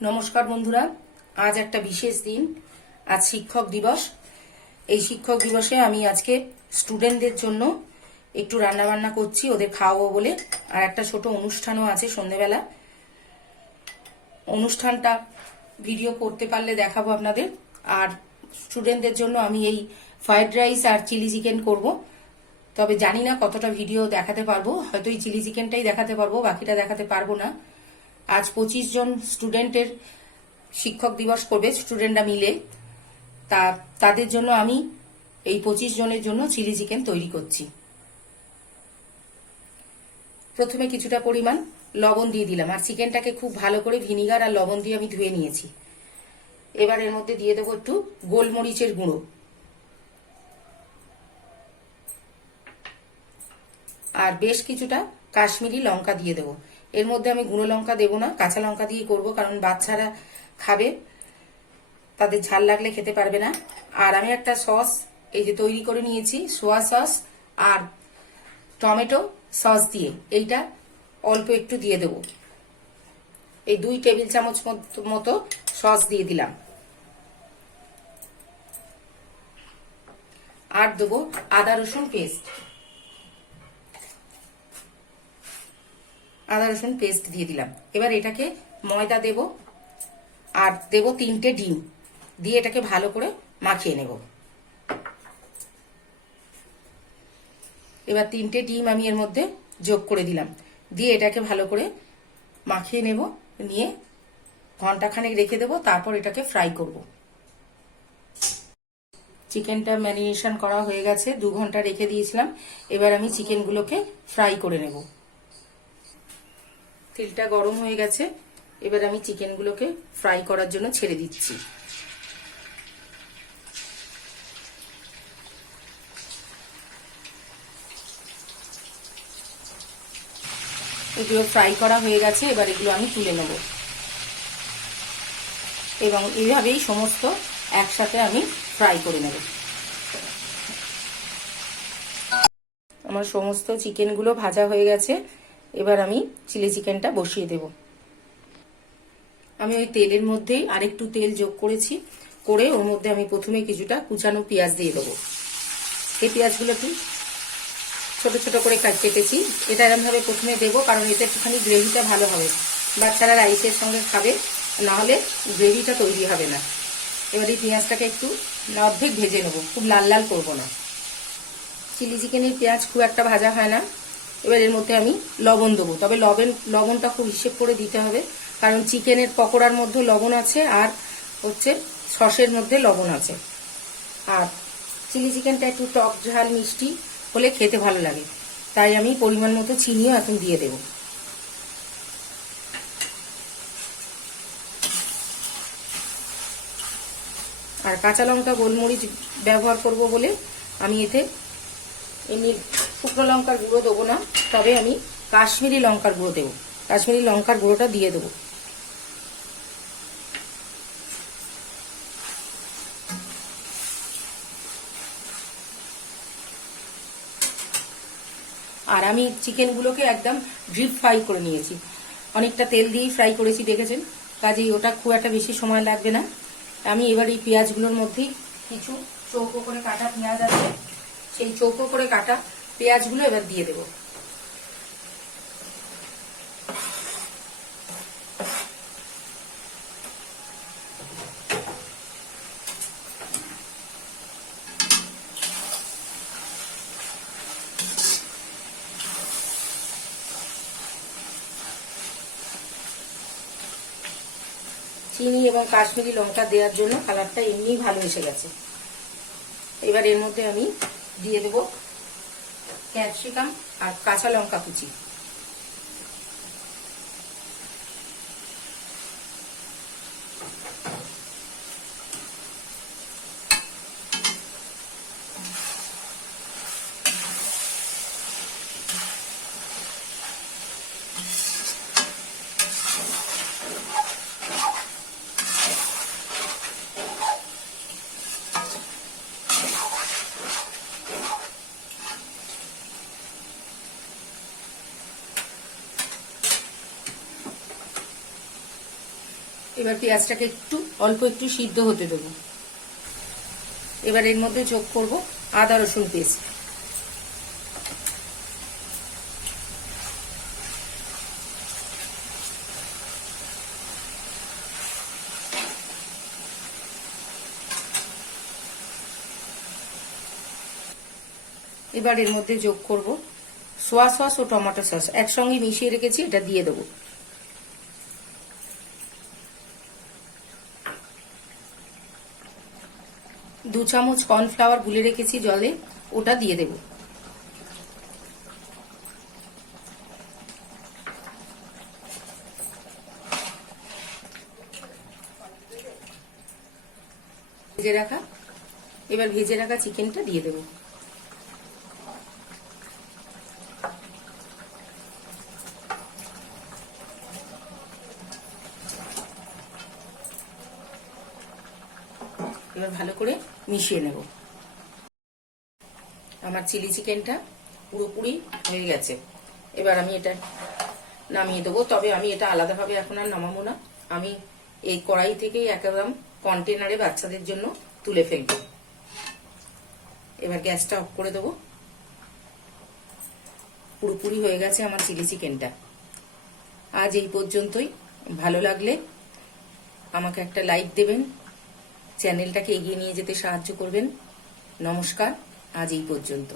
নমস্কার বন্ধুরা, আজ একটা বিশেষ দিন, আজ শিক্ষক দিবস। এই শিক্ষক দিবসে আমি আজকে স্টুডেন্টদের জন্য একটু রান্নাবান্না করছি, ওদের খাওয়াবো বলে। আর একটা ছোট অনুষ্ঠানও আছে সন্ধেবেলা। অনুষ্ঠানটা ভিডিও করতে পারলে দেখাবো আপনাদের। আর স্টুডেন্টদের জন্য আমি এই ফ্রাইড রাইস আর চিলি চিকেন করব। তবে জানি না কতটা ভিডিও দেখাতে পারব। হয়তো এই চিলি চিকেনটাই দেখাতে পারব, বাকিটা দেখাতে পারব না। আজ পঁচিশ জন স্টুডেন্টের শিক্ষক দিবস করবে, স্টুডেন্টরা মিলে। তা, তাদের জন্য আমি এই পঁচিশ জনের জন্য চিলি চিকেন তৈরি করছি। প্রথমে কিছুটা পরিমাণ লবণ দিয়ে দিলাম, আর চিকেনটাকে খুব ভালো করে ভিনিগার আর লবণ দিয়ে আমি ধুয়ে নিয়েছি। এবার এর মধ্যে দিয়ে দেবো একটু গোলমরিচের গুঁড়ো। আর বেশ কিছুটা কাশ্মীরি লঙ্কা দিয়ে দেবো। এর মধ্যে আমি গুঁড়ো লঙ্কা দেবো না, কাঁচা লঙ্কা দিয়ে করব, কারণ বাচ্চারা খাবে, তাদের ঝাল লাগলে খেতে পারবে না। আর আমি একটা সস এই যে তৈরি করে নিয়েছি, সোয়া সস আর টমেটো সস দিয়ে, এইটা অল্প একটু দিয়ে দেব। এই দুই টেবিল চামচ মতো সস দিয়ে দিলাম। আর দেবো আদা রসুন পেস্ট। আদা, রসুন পেস্ট দিয়ে দিলাম। এবার এটাকে ময়দা দেব আর দেব তিনটে ডিম। দিয়ে এটাকে ভালো করে মাখিয়ে নেব। এবার তিনটে ডিম আমি এর মধ্যে যোগ করে দিলাম। দিয়ে এটাকে ভালো করে মাখিয়ে নেব। নিয়ে ঘন্টাখানেক রেখে দেবো। তারপর এটাকে ফ্রাই করব। চিকেনটা ম্যারিনেশন করা হয়ে গেছে। দু ঘণ্টা রেখে দিয়েছিলাম। এবার আমি চিকেনগুলোকে ফ্রাই করে নেব। তেলটা গরম হয়ে গেছে। এবার আমি চিকেনগুলোকে ফ্রাই করার জন্য ছেড়ে দিচ্ছি। এগুলো ফ্রাই করা হয়ে গেছে, এবার এগুলো আমি তুলে নেব। এবং এইভাবেই সমস্ত একসাথে আমি ফ্রাই করে নেব। আমার সমস্ত চিকেনগুলো ভাজা হয়ে গেছে। এবার আমি চিলি চিকেনটা বসিয়ে দেব। আমি ওই তেলের মধ্যেই আরেকটু তেল যোগ করেছি, করে ওর মধ্যে আমি প্রথমে কিছুটা কুচানো পেঁয়াজ দিয়ে দেবো। এই পেঁয়াজগুলো একটু ছোট ছোট করে কেটেছি। এটা এরমভাবে প্রথমে দেবো, কারণ এতে একটুখানি গ্রেভিটা ভালো হবে। বাচ্চারা রাইসের সঙ্গে খাবে, নাহলে গ্রেভিটা তৈরি হবে না। এবার এই পেঁয়াজটাকে একটু অর্ধেক ভেজে নেব, খুব লাল লাল করব না। চিলি চিকেনের পেঁয়াজ খুব একটা ভাজা হয় না। এবার এর মধ্যে আমি লবণ দেবো। তবে লবণ লবণটা খুব হিসেব করে দিতে হবে, কারণ চিকেনের পকোড়ার মধ্যে লবণ আছে আর হচ্ছে সসের মধ্যে লবণ আছে। আর চিলি চিকেনটা একটু টক ঝাল মিষ্টি হলে খেতে ভালো লাগে। তাই আমি পরিমাণ মতো চিনিও এখন দিয়ে দেব। আর কাঁচা লঙ্কা গোলমরিচ ব্যবহার করব বলে আমি এতে এমনি শুকনো লঙ্কার গুঁড়ো দেবো না, তবে আমি কাশ্মীরি লঙ্কার গুঁড়ো দেবো। কাশ্মীরি লঙ্কার গুঁড়োটা দিয়ে দেবো। আর আমি চিকেনগুলোকে একদম ড্রিপ ফ্রাই করে নিয়েছি। অনেকটা তেল দিয়েই ফ্রাই করেছি, দেখেছেন? কাজেই ওটা খুব একটা বেশি সময় লাগবে না। আমি এবার এই পেঁয়াজগুলোর মধ্যেই কিছু চৌকো করে কাটা পেঁয়াজ আছে। সেই চৌকো করে কাটা পেঁয়াজগুলো এবার দিয়ে দেব। চিনি এবং কাশ্মীরি লঙ্কা দেওয়ার জন্য কালারটা এমনি ভালো এসে গেছে। এবার এর মধ্যে আমি দিয়ে দেব ক্যাপসিকাম আর কাঁচা লঙ্কা কুচি। এবার পেঁয়াজটাকে একটু, অল্প একটু সিদ্ধ হতে দেবো। এবার এর মধ্যে যোগ করব আদা, রসুন পেস্ট। এবার এর মধ্যে যোগ করব সোয়া সস ও টমেটো সস। একসঙ্গে মিশিয়ে রেখেছি, এটা দিয়ে দেবো। দু চামচ কর্নফ্লাওয়ার গুলে রেখেছি জলে, ওটা দিয়ে দেব। ভেজে রাখা, এবার ভেজে রাখা চিকেনটা দিয়ে দেবো। এবার ভালো করে মিশিয়ে নেব। আমার চিলি চিকেনটা পুরোপুরি হয়ে গেছে। এবার আমি এটা নামিয়ে দেবো। তবে আমি এটা আলাদাভাবে এখন আর নামাবো না। আমি এই কড়াই থেকেই একদম কন্টেনারে বাচ্চাদের জন্য তুলে ফেলব। এবার গ্যাসটা অফ করে দেবো। পুরোপুরি হয়ে গেছে আমার চিলি চিকেনটা। আজ এই পর্যন্তই। ভালো লাগলে আমাকে একটা লাইক দেবেন। চ্যানেলটাকে এগিয়ে নিয়ে যেতে সাহায্য করবেন। নমস্কার আজ এই পর্যন্ত।